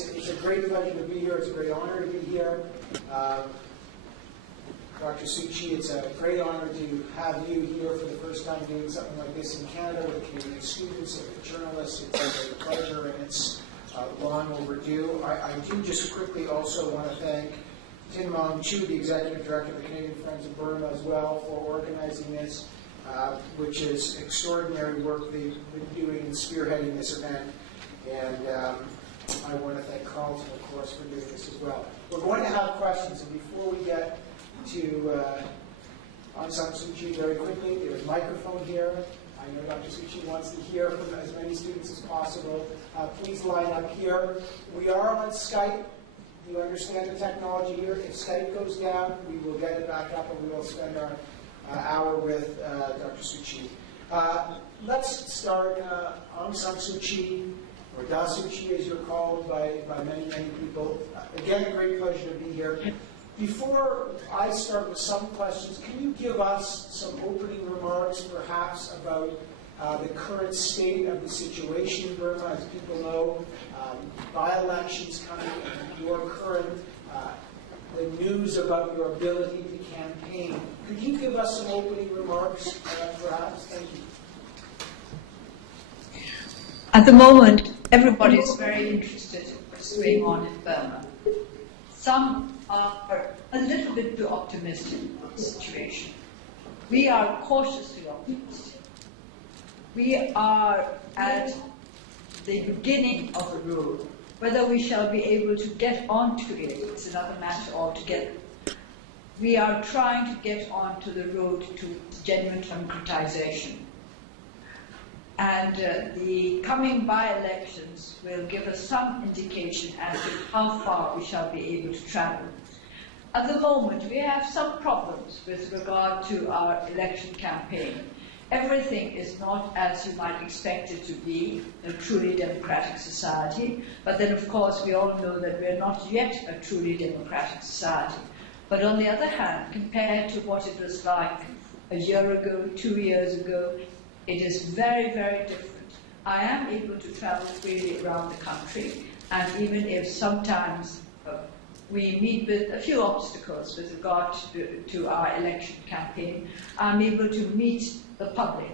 it's a great pleasure to be here. It's a great honor to be here. Dr. Suu Kyi, it's a great honor to have you here for the first time doing something like this in Canada with Canadian students and with journalists. It's a pleasure, and it's long overdue. I do just quickly also want to thank Tin Maung Chu, the Executive Director of the Canadian Friends of Burma, as well, for organizing this, which is extraordinary work they've been doing in spearheading this event. And I want to thank Carleton, of course, for doing this as well. We're going to have questions, and before we get to Aung San Suu Kyi very quickly, there's a microphone here. I know Dr. Suu Kyi wants to hear from as many students as possible. Please line up here. We are on Skype. You understand the technology here. If Skype goes down, we will get it back up, and we will spend our hour with Dr. Suu Kyi. Let's start. Aung San Suu Kyi, or Da Suu Kyi as you're called by many, many people. Again, a great pleasure to be here. Before I start with some questions, can you give us some opening remarks, perhaps, about the current state of the situation in Burma? As people know, by-elections coming, and your current, the news about your ability to campaign. Could you give us some opening remarks, perhaps? Thank you. At the moment, everybody is very interested in what's going on in Burma. Some are a little bit too optimistic about the situation. We are cautiously optimistic. We are at the beginning of a road. Whether we shall be able to get onto it is another matter altogether. We are trying to get onto the road to genuine democratization. And the coming by-elections will give us some indication as to how far we shall be able to travel. At the moment, we have some problems with regard to our election campaign. Everything is not as you might expect it to be, a truly democratic society, but then of course we all know that we are not yet a truly democratic society. But on the other hand, compared to what it was like a year ago, 2 years ago, it is very, very different. I am able to travel freely around the country, and even if sometimes we meet with a few obstacles with regard to our election campaign, I'm able to meet the public.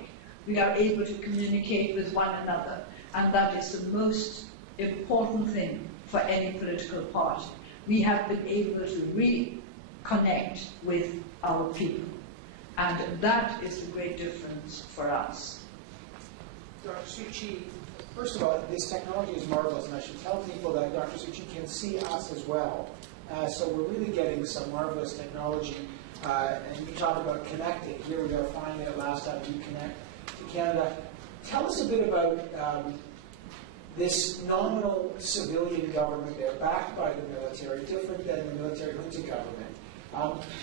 We are able to communicate with one another, and that is the most important thing for any political party. We have been able to really connect with our people, and that is the great difference for us. Dr. Suu Kyi, first of all, this technology is marvelous, and I should tell people that Dr. Suu Kyi can see us as well. So we're really getting some marvelous technology. And you talk about connecting. Here we are finally at last time you connect to Canada. Tell us a bit about this nominal civilian government there, backed by the military, different than the military junta government.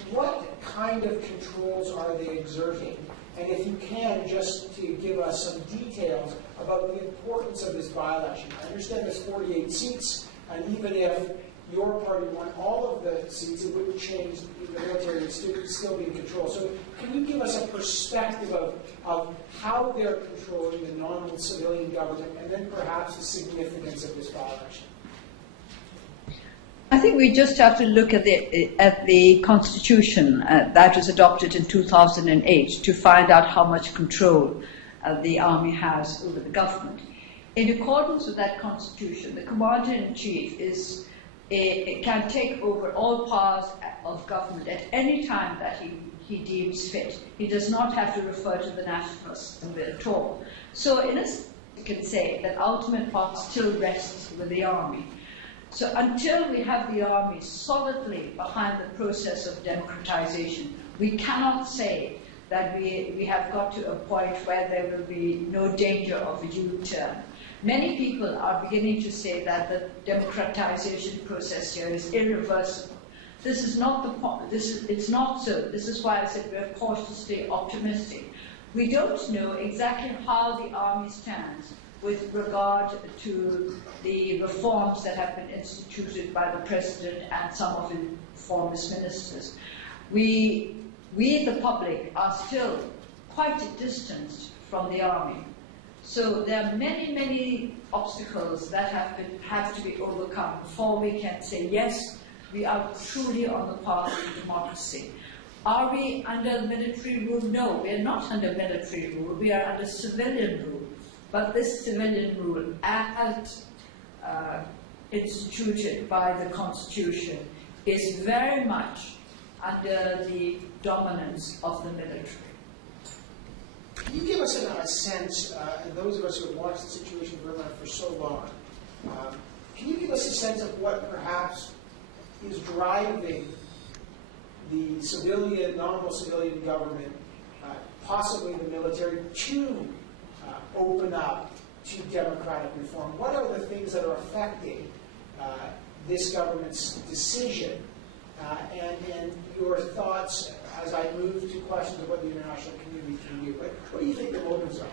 What kind of controls are they exerting? And if you can, just to give us some details about the importance of this by-election. I understand there's 48 seats, and even if your party won all of the seats, it wouldn't change. The military would still be in control. So can you give us a perspective of how they're controlling the nominal civilian government, and then perhaps the significance of this by-election? I think we just have to look at the Constitution that was adopted in 2008 to find out how much control the army has over the government. In accordance with that Constitution, the Commander-in-Chief can take over all powers of government at any time that he deems fit. He does not have to refer to the National Assembly at all. So in a sense, you can say that ultimate power still rests with the army. So until we have the army solidly behind the process of democratization, we cannot say that we have got to a point where there will be no danger of a U-turn. Many people are beginning to say that the democratization process here is irreversible. This is not the point. It's not so. This is why I said we're cautiously optimistic. We don't know exactly how the army stands with regard to the reforms that have been instituted by the President and some of his former ministers. We the public, are still quite distanced from the army. So there are many, many obstacles that have to be overcome before we can say, yes, we are truly on the path to democracy. Are we under military rule? No, we are not under military rule. We are under civilian rule. But this civilian rule, as instituted by the Constitution, is very much under the dominance of the military. Can you give us a sense, and those of us who have watched the situation in Burma for so long, can you give us a sense of what perhaps is driving the civilian, nominal civilian government, possibly the military, to open up to democratic reform? What are the things that are affecting this government's decision? And your thoughts as I move to questions of what the international community can do. What do you think the motives are?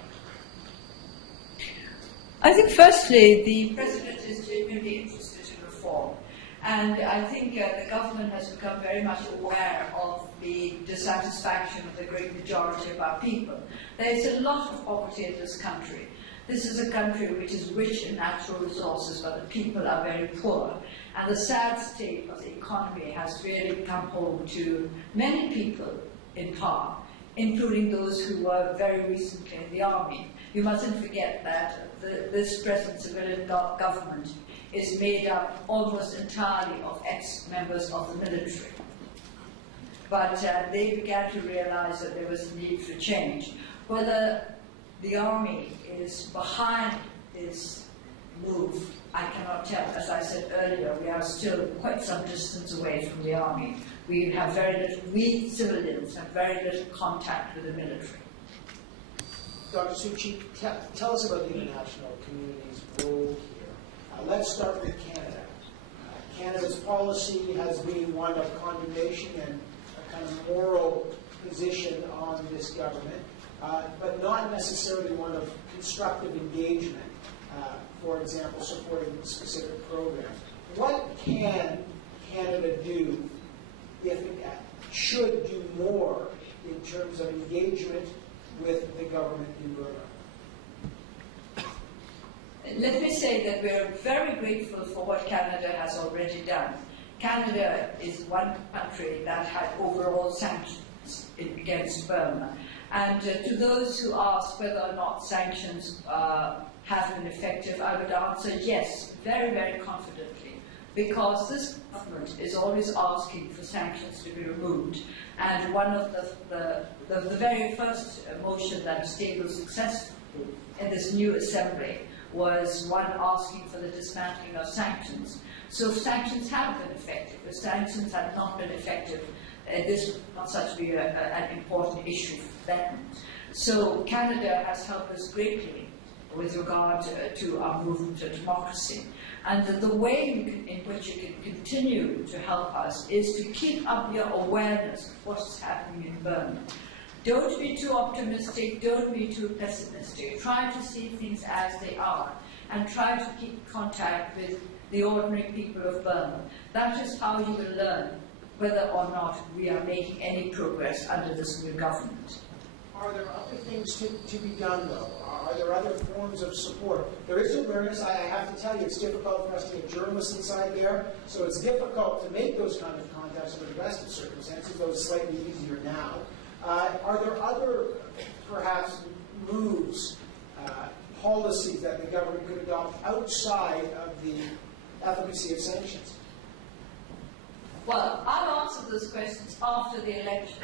I think firstly, the President is genuinely interested in reform. And I think the government has become very much aware of the dissatisfaction of the great majority of our people. There is a lot of poverty in this country. This is a country which is rich in natural resources, but the people are very poor. And the sad state of the economy has really come home to many people in power, including those who were very recently in the army. You mustn't forget that this present civilian government is made up almost entirely of ex-members of the military. But they began to realize that there was a need for change. Whether the army is behind this move, I cannot tell. As I said earlier, we are still quite some distance away from the army. We civilians have very little contact with the military. Dr. Suu Kyi, tell us about the international community's role here. Let's start with Canada. Canada's policy has been one of condemnation and a kind of moral position on this government, but not necessarily one of constructive engagement, for example, supporting specific programs. What can Canada do, if it should do more, in terms of engagement with the government in Burma? Let me say that we are very grateful for what Canada has already done. Canada is one country that had overall sanctions against Burma. And to those who ask whether or not sanctions have been effective, I would answer yes, very, very confidently, because this government is always asking for sanctions to be removed. And one of the very first motion that was tabled successfully in this new assembly was one asking for the dismantling of sanctions. So if sanctions have been effective. If sanctions had not been effective, this would not such be an important issue for them. So Canada has helped us greatly with regard to our movement to democracy. And the way in which you can continue to help us is to keep up your awareness of what is happening in Burma. Don't be too optimistic, don't be too pessimistic. Try to see things as they are and try to keep contact with the ordinary people of Burma. That is how you will learn whether or not we are making any progress under this new government. Are there other things to be done, though? Are there other forms of support? There is awareness. I have to tell you, it's difficult for us to get journalists inside there, so it's difficult to make those kind of contacts under the best of circumstances, though it's slightly easier now. Are there other, perhaps, moves, policies that the government could adopt outside of the efficacy of sanctions? Well, I'll answer those questions after the election,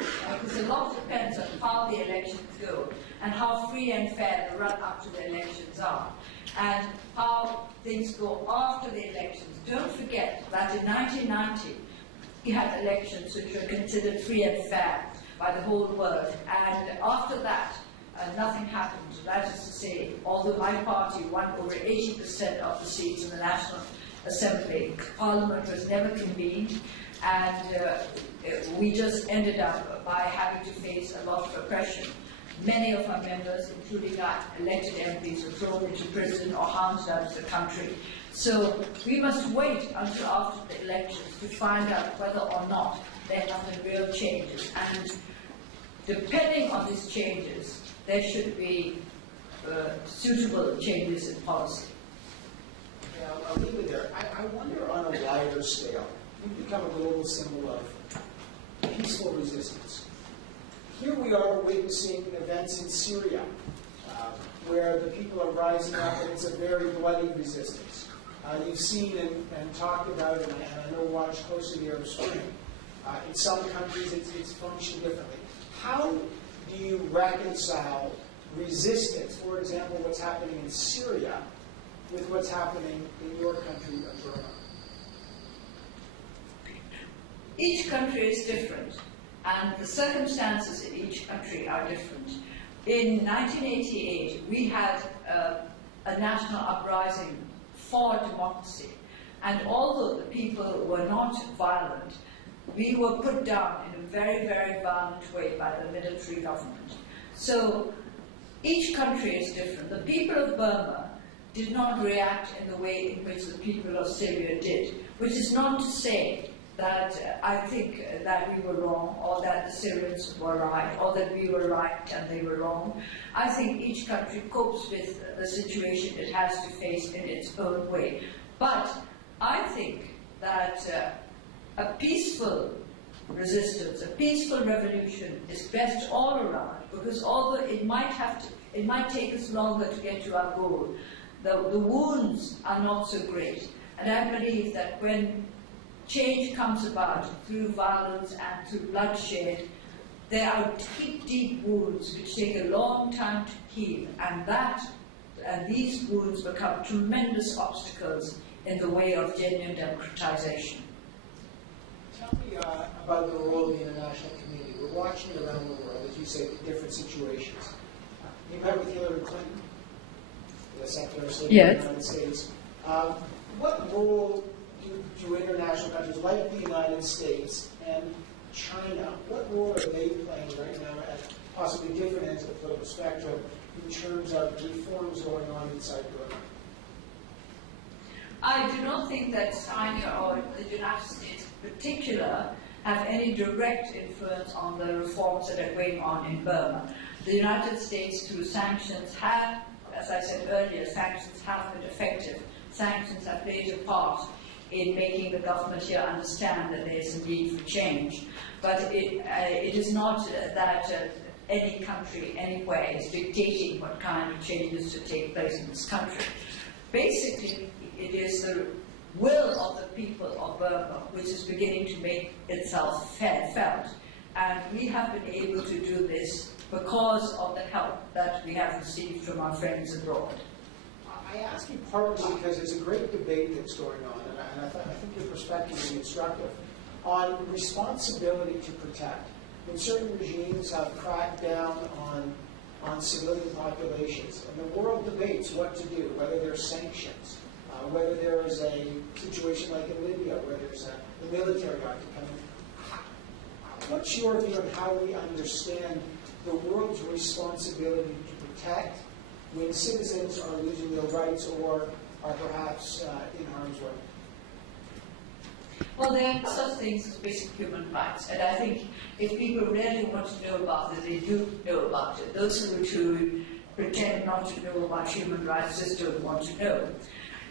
because a lot depends on how the elections go and how free and fair the run-up to the elections are, and how things go after the elections. Don't forget that in 1990, we had elections which were considered free and fair by the whole world, and after that, nothing happened. That is to say, although my party won over 80% of the seats in the National Assembly, Parliament was never convened, and we just ended up by having to face a lot of oppression. Many of our members, including our elected MPs, were thrown into prison or harmed out of the country. So we must wait until after the elections to find out whether or not there have been real changes. And depending on these changes, there should be suitable changes in policy. Yeah, I'll leave it there. I wonder on a wider scale, you've become a global symbol of peaceful resistance. Here we are witnessing events in Syria, where the people are rising up, and it's a very bloody resistance. You've seen and talked about it, and I know watched closely the Arab Spring. In some countries, it's functioned differently. How do you reconcile resistance, for example, what's happening in Syria, with what's happening in your country of Burma? Each country is different, and the circumstances in each country are different. In 1988, we had a national uprising for democracy, and although the people were not violent, we were put down in a very, very violent way by the military government. So each country is different. The people of Burma did not react in the way in which the people of Syria did, which is not to say that I think that we were wrong, or that the Syrians were right, or that we were right and they were wrong. I think each country copes with the situation it has to face in its own way. But I think that a peaceful resistance, a peaceful revolution is best all around, because although it might take us longer to get to our goal, the wounds are not so great. And I believe that when change comes about through violence and through bloodshed, there are deep, deep wounds which take a long time to heal, and these wounds become tremendous obstacles in the way of genuine democratization. Tell me about the role of the international community. We're watching around the world, as you say, in different situations. You met with Hillary Clinton, the Secretary of State Yes. of the United States. What role do international countries like the United States and China, what role are they playing right now at possibly different ends of the political spectrum in terms of reforms going on inside Burma? I do not think that China or the United States in particular have any direct influence on the reforms that are going on in Burma. The United States, through sanctions, have, as I said earlier, sanctions have been effective. Sanctions have played a part in making the government here understand that there is a need for change. But it is not that any country anywhere is dictating what kind of changes to take place in this country. Basically, it is the will of the people of Burma which is beginning to make itself felt. And we have been able to do this because of the help that we have received from our friends abroad. I ask you partly because there's a great debate that's going on, and I think your perspective is instructive, on responsibility to protect. When certain regimes have cracked down on civilian populations, and the world debates what to do, whether there's sanctions, whether there is a situation like in Libya where there's a military occupation. What's your view on how we understand the world's responsibility to protect when citizens are losing their rights or are perhaps in harm's way? Well, there are such things as basic human rights, and I think if people really want to know about it, they do know about it. Those who pretend not to know about human rights just don't want to know.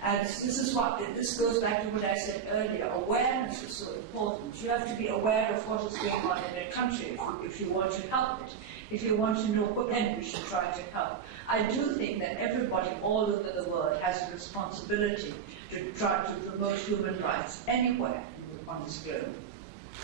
And this goes back to what I said earlier. Awareness is so important. You have to be aware of what is going on in a country if you want to help it. If you want to know when we should try to help. I do think that everybody all over the world has a responsibility to try to promote human rights anywhere on this globe.